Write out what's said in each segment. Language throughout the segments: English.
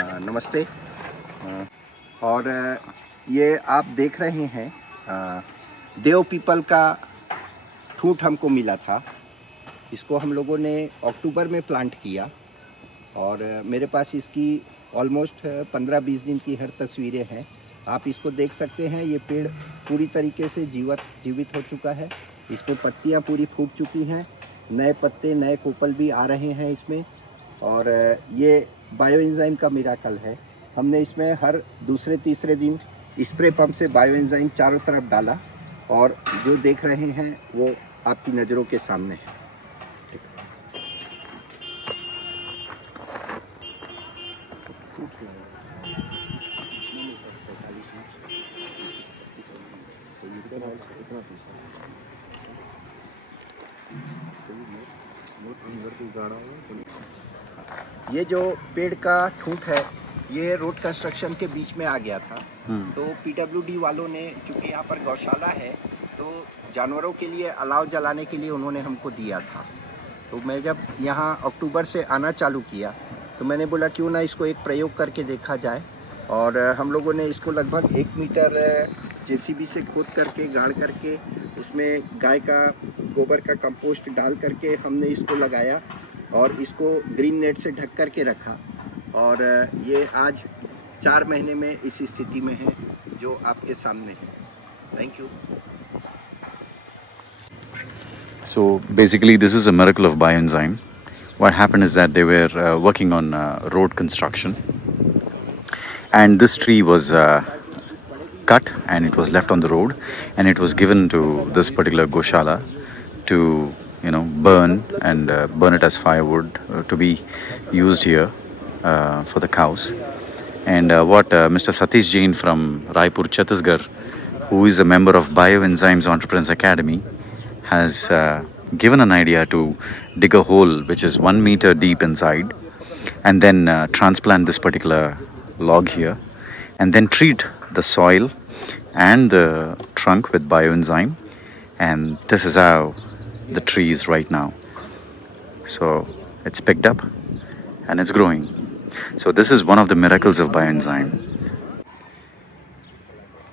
नमस्ते। और ये आप देख रहे हैं देव पीपल का ठूंठ हमको मिला था। इसको हम लोगों ने अक्टूबर में प्लांट किया और मेरे पास इसकी ऑलमोस्ट 15-20 दिन की हर तस्वीरें हैं। आप इसको देख सकते हैं। ये पेड़ पूरी तरीके से जीवित हो चुका है। इसमें पत्तियां पूरी फूट चुकी हैं, नए पत्ते नए कोपल भी आ रहे हैं इसमें। और ये बायो एंजाइम का मिराकल है। हमने इसमें हर दूसरे तीसरे दिन स्प्रे पंप से बायो एंजाइम चारों तरफ डाला और जो देख रहे हैं वो आपकी नज़रों के सामने है। ये जो पेड़ का ठूंठ है ये रोड कंस्ट्रक्शन के बीच में आ गया था। तो पीडब्ल्यूडी वालों ने, चूँकि यहाँ पर गौशाला है, तो जानवरों के लिए अलाव जलाने के लिए उन्होंने हमको दिया था। तो मैं जब यहाँ अक्टूबर से आना चालू किया तो मैंने बोला क्यों ना इसको एक प्रयोग करके देखा जाए। और हम लोगों ने इसको लगभग 1 मीटर जेसीबी से खोद करके गाड़ करके उसमें गाय का गोबर का कंपोस्ट डाल करके हमने इसको लगाया और इसको ग्रीन नेट से ढक करके रखा। और ये आज 4 महीने में इस स्थिति में है जो आपके सामने है। Thank you. So basically this is a miracle of Bio Enzyme. What happened is that they were working on road construction and this tree was cut and it was left on the road and it was given to this particular goshala to burn and burn it as firewood to be used here for the cows. And what Mr. Satish Jain from Raipur, Chhattisgarh, who is a member of Bio Enzymes Entrepreneurs Academy, has given an idea to dig a hole which is 1 meter deep inside and then transplant this particular log here and then treat the soil and the trunk with bioenzyme, and this is how the tree is right now. So it's picked up and it's growing. So this is one of the miracles of bioenzyme.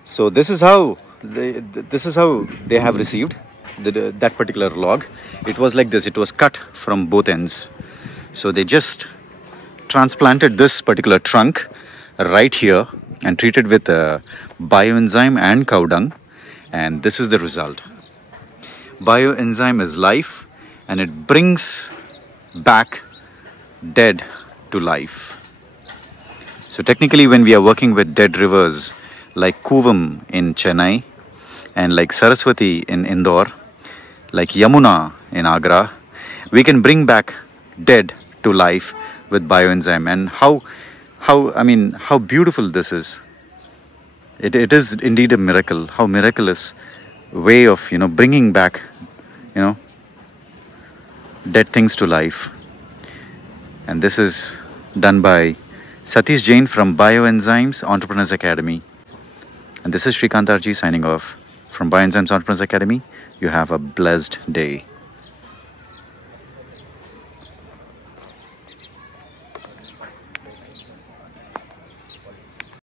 So this is how they have received that particular log. It was like this. It was cut from both ends. So they just transplanted this particular trunk right here and treated with bioenzyme and cow dung, and this is the result. Bioenzyme is life and it brings back dead to life. So technically when we are working with dead rivers like Kuvam in Chennai and like Saraswati in Indore, like Yamuna in Agra, we can bring back dead to life with bioenzyme. And how beautiful this is. It is indeed a miracle. How miraculous way of bringing back dead things to life. And this is done by Satish Jain from Bio Enzymes Entrepreneurs Academy. And this is Shrekanth signing off from Bio Enzymes Entrepreneurs Academy. You have a blessed day.